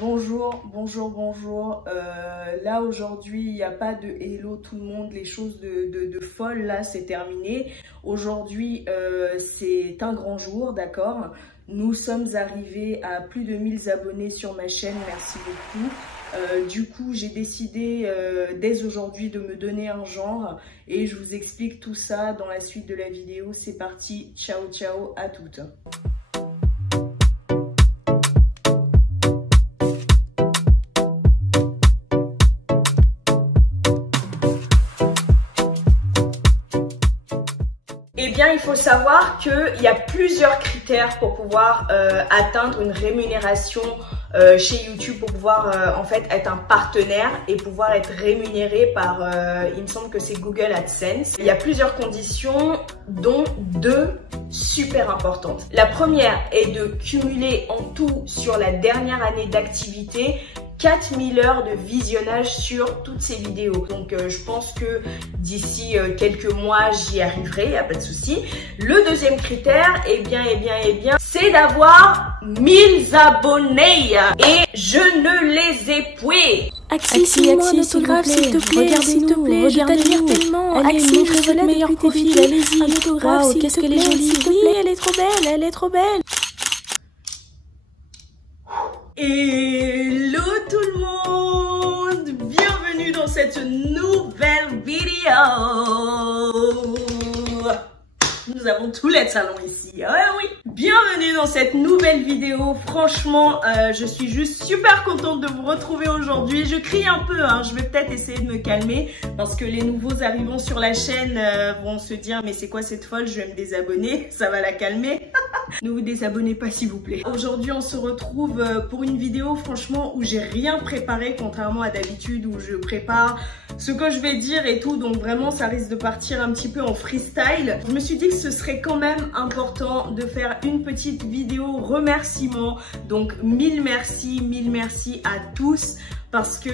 Bonjour. Là aujourd'hui, il n'y a pas de hello tout le monde, les choses de folle, là c'est terminé. Aujourd'hui, c'est un grand jour, d'accord? Nous sommes arrivés à plus de 1000 abonnés sur ma chaîne, merci beaucoup. Du coup, j'ai décidé dès aujourd'hui de me donner un genre et je vous explique tout ça dans la suite de la vidéo. C'est parti, ciao ciao à toutes. Eh bien, il faut savoir qu'il y a plusieurs critères pour pouvoir atteindre une rémunération chez YouTube, pour pouvoir en fait être un partenaire et pouvoir être rémunéré par, il me semble que c'est Google AdSense. Il y a plusieurs conditions, dont deux super importantes. La première est de cumuler en tout sur la dernière année d'activité 4000 heures de visionnage sur toutes ces vidéos. Donc je pense que d'ici quelques mois j'y arriverai, y a pas de souci. Le deuxième critère, eh bien, c'est d'avoir 1000 abonnés et je ne les ai point. Axi, signez-moi un autographe s'il te plaît, s'il te plaît, je t'admire tellement. Axi, je veux votre meilleur profil, allez-y. Un autographe, qu'est-ce qu'elle est jolie, oui, elle est trop belle, elle est trop belle. Hello tout le monde, bienvenue dans cette nouvelle vidéo. Nous avons tout le salon ici, ouais, oui. Bienvenue dans cette nouvelle vidéo. Franchement, je suis juste super contente de vous retrouver aujourd'hui. Je crie un peu, hein. Je vais peut-être essayer de me calmer parce que les nouveaux arrivants sur la chaîne vont se dire mais c'est quoi cette folle, je vais me désabonner, ça va la calmer. Ne vous désabonnez pas s'il vous plaît. Aujourd'hui on se retrouve pour une vidéo franchement où j'ai rien préparé, contrairement à d'habitude où je prépare ce que je vais dire et tout, donc vraiment ça risque de partir un petit peu en freestyle. Je me suis dit que ce serait quand même important de faire une petite vidéo remerciement, donc mille merci à tous. Parce que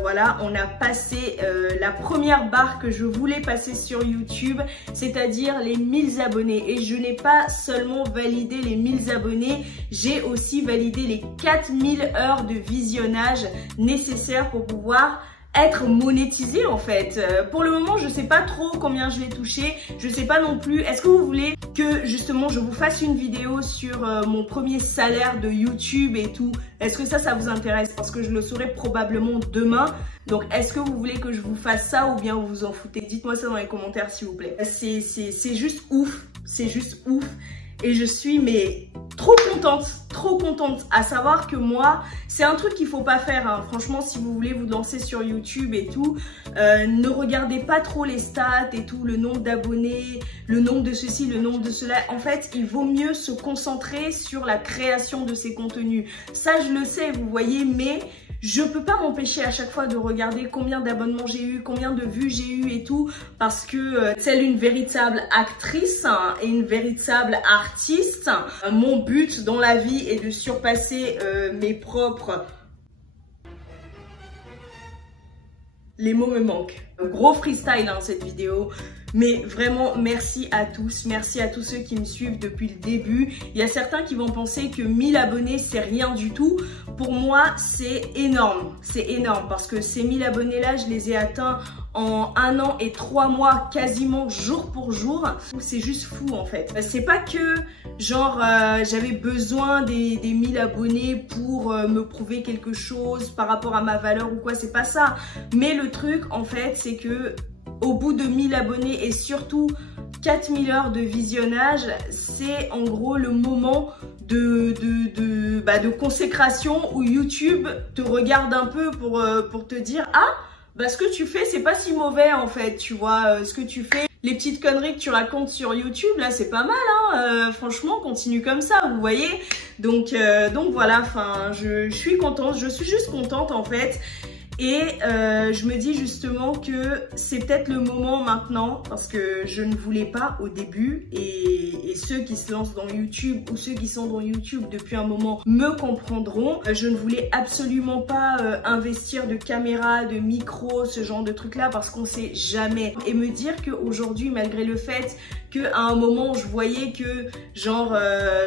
voilà, on a passé la première barre que je voulais passer sur YouTube, c'est-à-dire les 1000 abonnés. Et je n'ai pas seulement validé les 1000 abonnés, j'ai aussi validé les 4000 heures de visionnage nécessaires pour pouvoir être monétisé en fait. Pour le moment, je sais pas trop combien je vais toucher. Je sais pas non plus. Est-ce que vous voulez que justement je vous fasse une vidéo sur mon premier salaire de YouTube et tout? Est-ce que ça vous intéresse? Parce que je le saurai probablement demain. Donc est-ce que vous voulez que je vous fasse ça ou bien vous vous en foutez? Dites-moi ça dans les commentaires s'il vous plaît. C'est juste ouf. C'est juste ouf. Et je suis mais trop contente à savoir que moi, c'est un truc qu'il faut pas faire, hein. Franchement, si vous voulez vous lancer sur YouTube et tout, ne regardez pas trop les stats et tout, le nombre d'abonnés, le nombre de ceci, le nombre de cela. En fait, il vaut mieux se concentrer sur la création de ces contenus. Ça, je le sais, vous voyez, mais je peux pas m'empêcher à chaque fois de regarder combien d'abonnements j'ai eu, combien de vues j'ai eu et tout, parce que telle une véritable actrice et une véritable artiste, mon but dans la vie est de surpasser mes propres... Les mots me manquent. Gros freestyle hein, cette vidéo. Mais vraiment, merci à tous ceux qui me suivent depuis le début. Il y a certains qui vont penser que 1000 abonnés, c'est rien du tout. Pour moi, c'est énorme parce que ces 1000 abonnés-là, je les ai atteints en 1 an et 3 mois, quasiment jour pour jour. C'est juste fou en fait. C'est pas que genre j'avais besoin des 1000 abonnés pour me prouver quelque chose par rapport à ma valeur ou quoi, c'est pas ça. Mais le truc en fait, c'est que au bout de 1000 abonnés et surtout 4000 heures de visionnage, c'est en gros le moment de consécration où YouTube te regarde un peu pour te dire « Ah, bah ce que tu fais, c'est pas si mauvais en fait, tu vois, ce que tu fais, les petites conneries que tu racontes sur YouTube, là, c'est pas mal, hein, franchement, continue comme ça, vous voyez. Donc voilà, enfin, je suis contente, je suis juste contente en fait. Et je me dis justement que c'est peut-être le moment maintenant, parce que je ne voulais pas au début, et ceux qui se lancent dans YouTube ou ceux qui sont dans YouTube depuis un moment me comprendront. Je ne voulais absolument pas investir de caméra, de micro, ce genre de trucs là, parce qu'on sait jamais. Et me dire qu'aujourd'hui, malgré le fait qu'à un moment je voyais que genre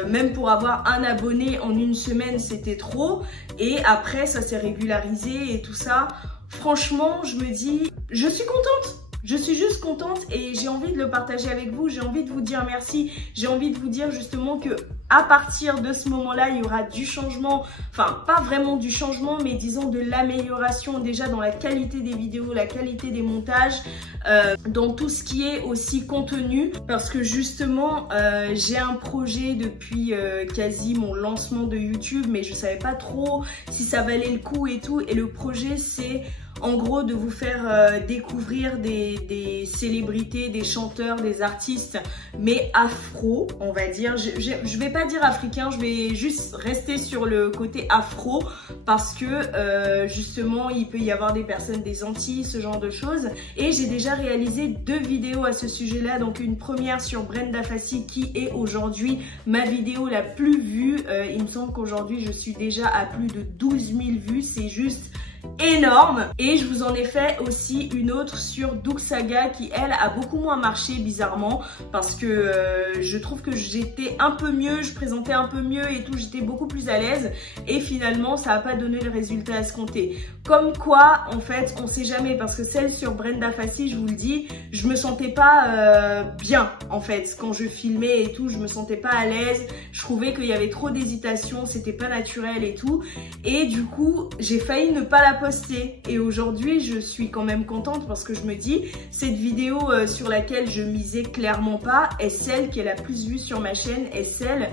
même pour avoir un abonné en une semaine c'était trop, et après ça s'est régularisé et tout ça, franchement je me dis je suis contente. Je suis juste contente et j'ai envie de le partager avec vous, j'ai envie de vous dire merci, j'ai envie de vous dire justement que à partir de ce moment-là, il y aura du changement, enfin pas vraiment du changement, mais disons de l'amélioration déjà dans la qualité des vidéos, la qualité des montages, dans tout ce qui est aussi contenu, parce que justement j'ai un projet depuis quasi mon lancement de YouTube, mais je savais pas trop si ça valait le coup et tout, et le projet c'est en gros de vous faire découvrir des célébrités, des chanteurs, des artistes, mais afro, on va dire. Je vais pas dire africain, je vais juste rester sur le côté afro, parce que justement il peut y avoir des personnes des Antilles, ce genre de choses. Et j'ai déjà réalisé 2 vidéos à ce sujet-là, donc une première sur Brenda Fassie qui est aujourd'hui ma vidéo la plus vue. Il me semble qu'aujourd'hui je suis déjà à plus de 12 000 vues, c'est juste énorme. Et je vous en ai fait aussi une autre sur Doug Saga qui elle a beaucoup moins marché bizarrement, parce que je trouve que j'étais un peu mieux, je présentais un peu mieux et tout, j'étais beaucoup plus à l'aise, et finalement ça n'a pas donné le résultat escompté. Comme quoi en fait on sait jamais, parce que celle sur Brenda Fassie, je vous le dis, je me sentais pas bien en fait quand je filmais et tout, je me sentais pas à l'aise, je trouvais qu'il y avait trop d'hésitation, c'était pas naturel et tout, et du coup j'ai failli ne pas la poster. Et aujourd'hui je suis quand même contente, parce que je me dis cette vidéo sur laquelle je misais clairement pas est celle qui est la plus vue sur ma chaîne, est celle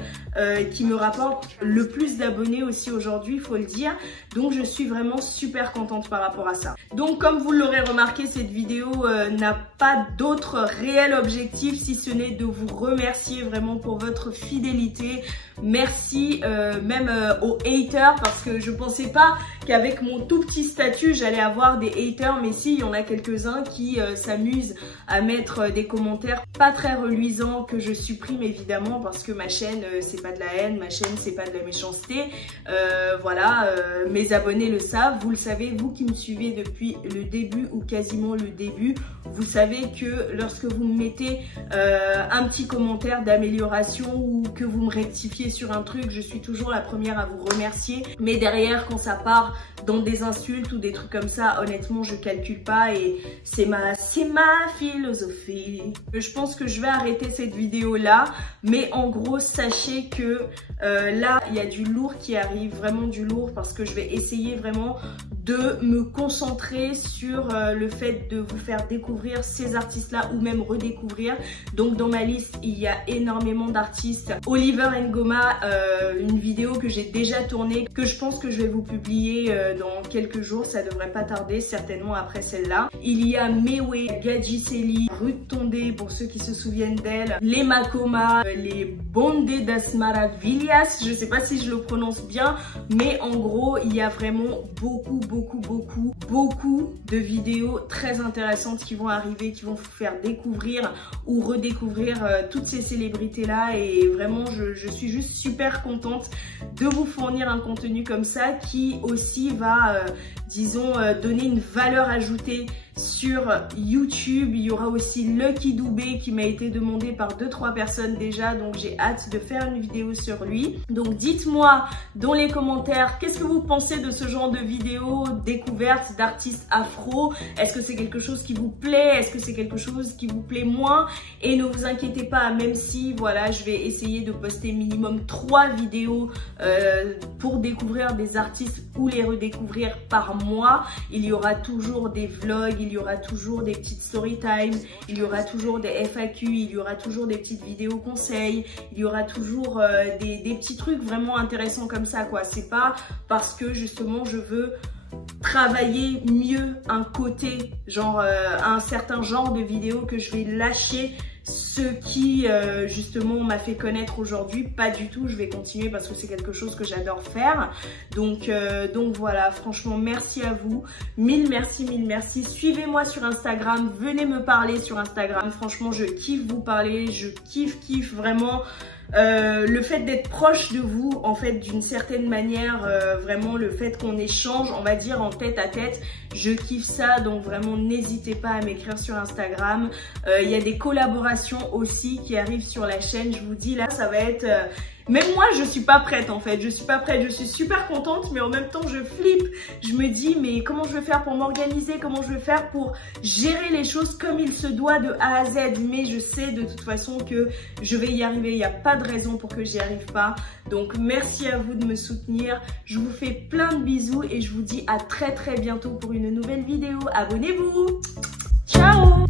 qui me rapporte le plus d'abonnés aussi aujourd'hui, il faut le dire. Donc je suis vraiment super contente par rapport à ça. Donc comme vous l'aurez remarqué, cette vidéo n'a pas d'autre réel objectif si ce n'est de vous remercier vraiment pour votre fidélité. Merci même aux haters, parce que je pensais pas qu'avec mon tout petit statut j'allais avoir des haters, mais si, il y en a quelques-uns qui s'amusent à mettre des commentaires pas très reluisants que je supprime évidemment, parce que ma chaîne c'est pas de la haine, ma chaîne c'est pas de la méchanceté, voilà, mes abonnés le savent, vous le savez, vous qui me suivez depuis le début ou quasiment le début, vous savez que lorsque vous me mettez un petit commentaire d'amélioration ou que vous me rectifiez sur un truc, je suis toujours la première à vous remercier. Mais derrière, quand ça part dans des insultes ou des trucs comme ça, honnêtement je calcule pas, et c'est ma philosophie. Je pense que je vais arrêter cette vidéo là, mais en gros sachez que là il y a du lourd qui arrive, vraiment du lourd, parce que je vais essayer vraiment de me concentrer sur le fait de vous faire découvrir ces artistes là, ou même redécouvrir. Donc dans ma liste il y a énormément d'artistes. Oliver Ngoma, une vidéo que j'ai déjà tournée, que je pense que je vais vous publier dans quelques jours, ça devrait pas tarder, certainement après celle-là. Il y a Mewe, Gadjiseli, Ruth Tondé, pour ceux qui se souviennent d'elle, les Makoma, les Bonde das Maravilhas, je sais pas si je le prononce bien, mais en gros il y a vraiment beaucoup de vidéos très intéressantes qui vont arriver, qui vont vous faire découvrir ou redécouvrir toutes ces célébrités là, et vraiment je suis juste super contente de vous fournir un contenu comme ça qui aussi va disons donner une valeur ajoutée sur YouTube. Il y aura aussi Lucky Dubé qui m'a été demandé par 2-3 personnes déjà, donc j'ai hâte de faire une vidéo sur lui. Donc dites-moi dans les commentaires qu'est-ce que vous pensez de ce genre de vidéo découverte d'artistes afro. Est-ce que c'est quelque chose qui vous plaît? Est-ce que c'est quelque chose qui vous plaît moins? Et ne vous inquiétez pas, même si voilà, je vais essayer de poster minimum 3 vidéos pour découvrir des artistes ou les redécouvrir par mois, il y aura toujours des vlogs, il y aura toujours des petites story time, il y aura toujours des FAQ, il y aura toujours des petites vidéos conseils, il y aura toujours des petits trucs vraiment intéressants comme ça quoi. C'est pas parce que justement je veux travailler mieux un côté, genre un certain genre de vidéo, que je vais lâcher ce qui justement m'a fait connaître aujourd'hui. Pas du tout, je vais continuer parce que c'est quelque chose que j'adore faire. Donc voilà, franchement merci à vous, mille merci. Suivez-moi sur Instagram, venez me parler sur Instagram. Franchement je kiffe vous parler, je kiffe vraiment le fait d'être proche de vous, en fait, d'une certaine manière, vraiment le fait qu'on échange, on va dire, en tête à tête, je kiffe ça. Donc vraiment n'hésitez pas à m'écrire sur Instagram. Il y a des collaborations aussi qui arrivent sur la chaîne, je vous dis là ça va être même moi je suis pas prête en fait, je suis super contente mais en même temps je flippe, je me dis mais comment je vais faire pour m'organiser, comment je vais faire pour gérer les choses comme il se doit de A à Z, mais je sais de toute façon que je vais y arriver, il n'y a pas de raison pour que j'y arrive pas. Donc merci à vous de me soutenir, je vous fais plein de bisous et je vous dis à très bientôt pour une nouvelle vidéo. Abonnez-vous, ciao.